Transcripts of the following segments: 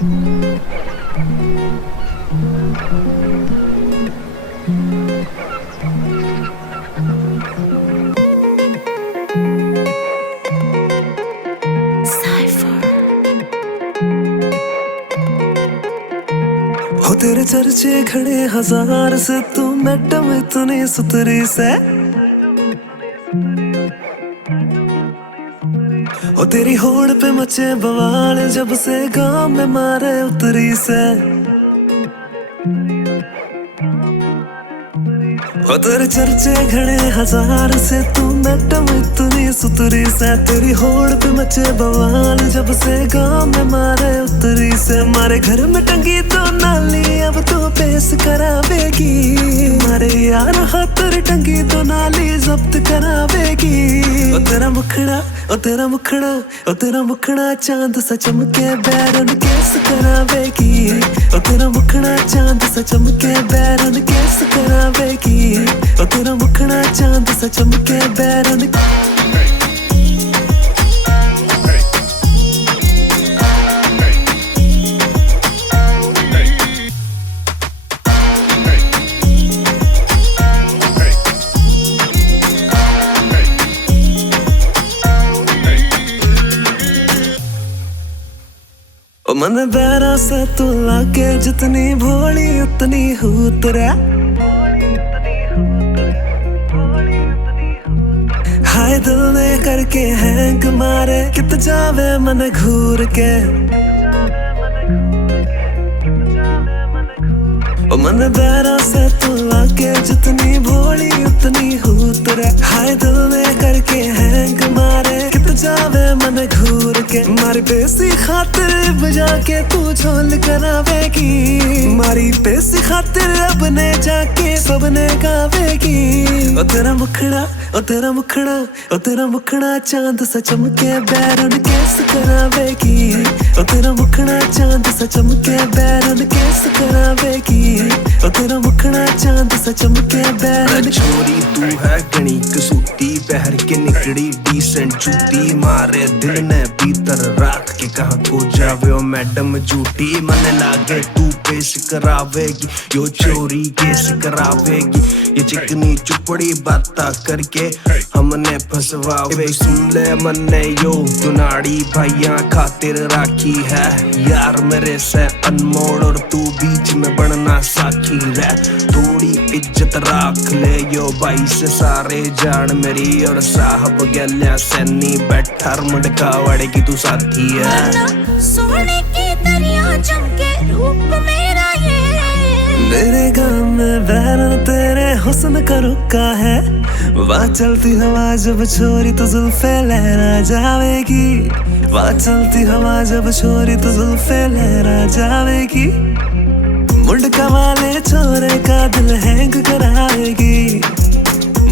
हो तेरे चर्चे खड़े हजार से, तू मैडम इतनी सुथरी से। हो तेरी होड़ पे मचे बवाल, जब से गांव में मारे उतरी से। हो तेरे चर्चे खड़े हजार से, तू मैडम इतनी सुथरी से। तेरी होड़ पे मचे बवाल, जब से गांव में मारे उतरी से। मारे घर में टंगी तो नाली, अब तो पेश करावेगी। मारे यार हाथर टंगी तो नाली जब्त करावेगी। ओ तेरा मुखड़ा, ओ तेरा मुखड़ा, ओ तेरा मुखड़ा चांद सा चमके, बैरन केस करावेगी। ओ तेरा मुखड़ा चांद सा चमके, बैरन केस करावेगी। ओ तेरा मुखड़ा चांद सा चमके, बैरन। ओ मन बैरा से तू लागे, जितनी भोली उतनी हूतरा। हाय दिल ने करके हैंग मारे, कित जावे मन घूर के। ओ मन बैरा से तू लागे, जितनी भोली उतनी हूतरा। हाय दिल ने करके हैंग मारे, कित जावे मन घूर के। मारी बेसी खातिर बजा के तू झोल करावेगी। मारी बेसी खातिर अब ने जाके सबने गावेगी। ओ तेरा मुखड़ा, ओ तेरा मुखड़ा, ओ तेरा मुखड़ा चांद सा चमके, बैरन केस करावेगी। ओ तेरा मुखड़ा चांद सा चमके, बैरन केस करावेगी। ओ तेरा मुखड़ा चांद सा चमके, बैरन। छोरी तू है गणी कसूती, पहर के निकड़ी डिसेंट जूती। मारे दिल ने भीतर राख के कहा को जावे, ओ मैडम झूठी। मन लागे तू पेश करावेगी, यो चोरी केस करावेगी। ये चिकनी चुपड़ी बाता करके हमने फसवावे। सुन ले मन्ने यो दुनाड़ी भैया खातिर राखी है। यार मेरे से अनमोल और तू बीच में बनना साखी रह। थोड़ी इज्जत राख ले यो भाई से, सारे जान मेरी और साहब गल्या सैनी बैठा मुंडका वाड़े की तू साथी है। सोने की दरिया चमके रूप मेरा ये। मेरे गाँव में बैरन तेरे हुस्न का रुका है। वहाँ चलती हवा जब छोरी तो जुल्फे लहरा जावेगी। वहाँ चलती हवा जब छोरी तो जुल्फे लहरा जावेगी। मुंडका वाले छोरे का दिल हैंग करावेगी।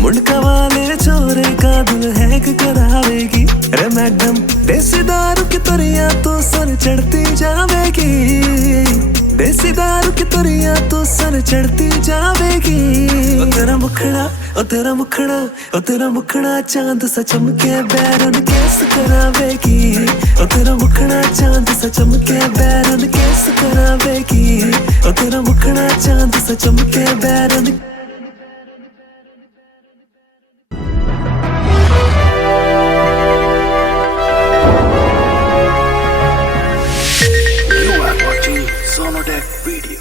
मुंडका वाले छोरे का दिल हैंग करावेगी। अरे मैडम देसी दारू की तरिया तो सर चढ़ती जावेगी। देसी दारू की तरिया तो सर चढ़ती जावेगी। ओ तेरा मुखड़ा, ओ तेरा मुखड़ा, ओ तेरा मुखड़ा चांद सा चमके, बैरन केस करावेगी। ओ तेरा मुखड़ा चांद सा चमके, बैरन केस करावेगी। ओ तेरा मुखड़ा चांद सा चमके, बैरन। Sonodec Video.